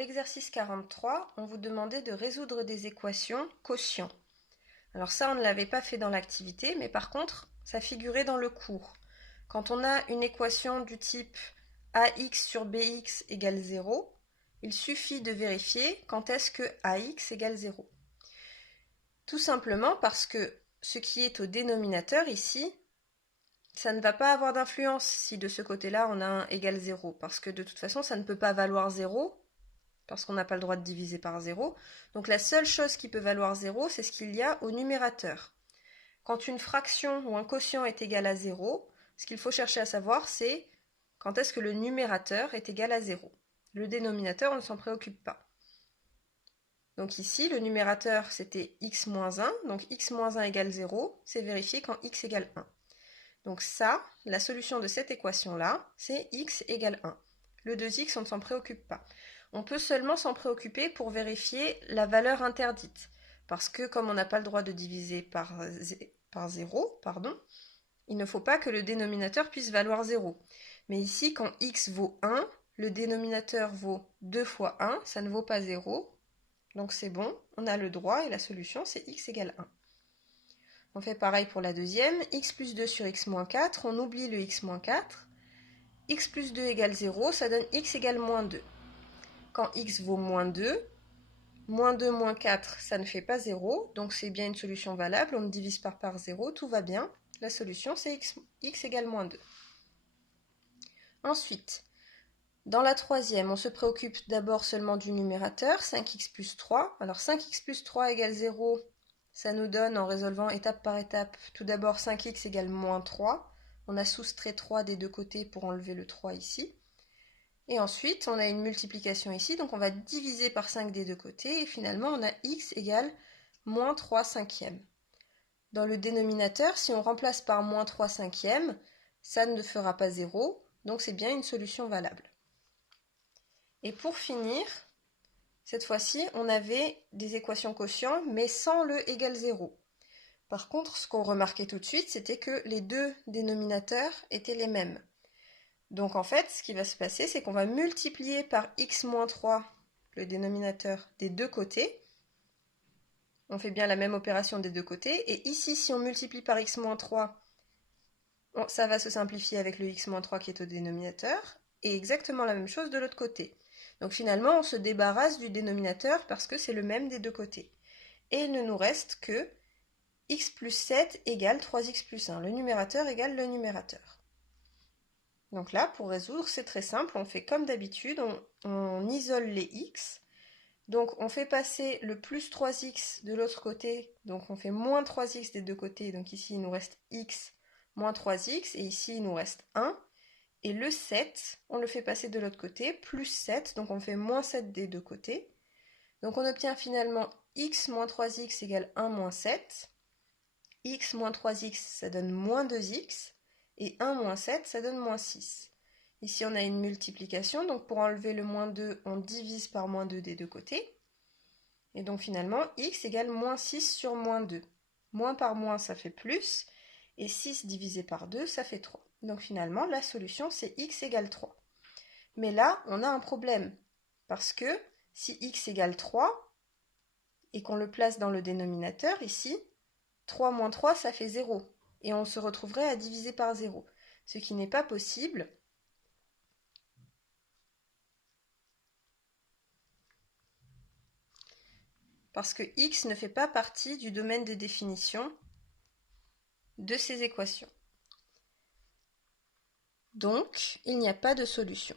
l'exercice 43, on vous demandait de résoudre des équations quotient. Alors ça, on ne l'avait pas fait dans l'activité, mais par contre, ça figurait dans le cours. Quand on a une équation du type ax sur bx égale 0, il suffit de vérifier quand est-ce que ax égale 0. Tout simplement parce que ce qui est au dénominateur ici, ça ne va pas avoir d'influence si de ce côté-là on a un égale 0, parce que de toute façon ça ne peut pas valoir 0, parce qu'on n'a pas le droit de diviser par 0. Donc la seule chose qui peut valoir 0, c'est ce qu'il y a au numérateur. Quand une fraction ou un quotient est égal à 0, ce qu'il faut chercher à savoir, c'est quand est-ce que le numérateur est égal à 0. Le dénominateur, on ne s'en préoccupe pas. Donc ici, le numérateur, c'était x moins 1, donc x moins 1 égale 0, c'est vérifié quand x égale 1. Donc ça, la solution de cette équation-là, c'est x égale 1. Le 2x, on ne s'en préoccupe pas. On peut seulement s'en préoccuper pour vérifier la valeur interdite. Parce que comme on n'a pas le droit de diviser par 0, il ne faut pas que le dénominateur puisse valoir 0. Mais ici, quand x vaut 1, le dénominateur vaut 2 fois 1, ça ne vaut pas 0. Donc c'est bon, on a le droit et la solution, c'est x égale 1. On fait pareil pour la deuxième, x plus 2 sur x moins 4, on oublie le x moins 4. X plus 2 égale 0, ça donne x égale moins 2. Quand x vaut moins 2 moins 4, ça ne fait pas 0, donc c'est bien une solution valable, on ne divise pas par 0, tout va bien. La solution, c'est x égale moins 2. Ensuite, dans la troisième, on se préoccupe d'abord seulement du numérateur, 5x plus 3. Alors 5x plus 3 égale 0, ça nous donne, en résolvant étape par étape, tout d'abord 5x égale moins 3. On a soustrait 3 des deux côtés pour enlever le 3 ici. Et ensuite, on a une multiplication ici, donc on va diviser par 5 des deux côtés, et finalement on a x égale moins 3 cinquièmes. Dans le dénominateur, si on remplace par moins 3 cinquièmes, ça ne fera pas 0, donc c'est bien une solution valable. Et pour finir, cette fois-ci, on avait des équations quotient, mais sans le égal 0. Par contre, ce qu'on remarquait tout de suite, c'était que les deux dénominateurs étaient les mêmes. Donc en fait, ce qui va se passer, c'est qu'on va multiplier par x moins 3, le dénominateur, des deux côtés. On fait bien la même opération des deux côtés. Et ici, si on multiplie par x moins 3, ça va se simplifier avec le x moins 3 qui est au dénominateur. Et exactement la même chose de l'autre côté. Donc finalement, on se débarrasse du dénominateur parce que c'est le même des deux côtés. Et il ne nous reste que x plus 7 égale 3x plus 1. Le numérateur égale le numérateur. Donc là, pour résoudre, c'est très simple. On fait comme d'habitude, on isole les x. Donc on fait passer le plus 3x de l'autre côté. Donc on fait moins 3x des deux côtés. Donc ici, il nous reste x moins 3x. Et ici, il nous reste 1. Et le 7, on le fait passer de l'autre côté, plus 7, donc on fait moins 7 des deux côtés. Donc on obtient finalement x moins 3x égale 1 moins 7. X moins 3x, ça donne moins 2x. Et 1 moins 7, ça donne moins 6. Ici, on a une multiplication, donc pour enlever le moins 2, on divise par moins 2 des deux côtés. Et donc finalement, x égale moins 6 sur moins 2. Moins par moins, ça fait plus. Et 6 divisé par 2, ça fait 3. Donc finalement, la solution, c'est x égale 3. Mais là, on a un problème. Parce que si x égale 3, et qu'on le place dans le dénominateur, ici, 3 moins 3, ça fait 0. Et on se retrouverait à diviser par 0. Ce qui n'est pas possible. Parce que x ne fait pas partie du domaine de définition de ces équations. Donc, il n'y a pas de solution.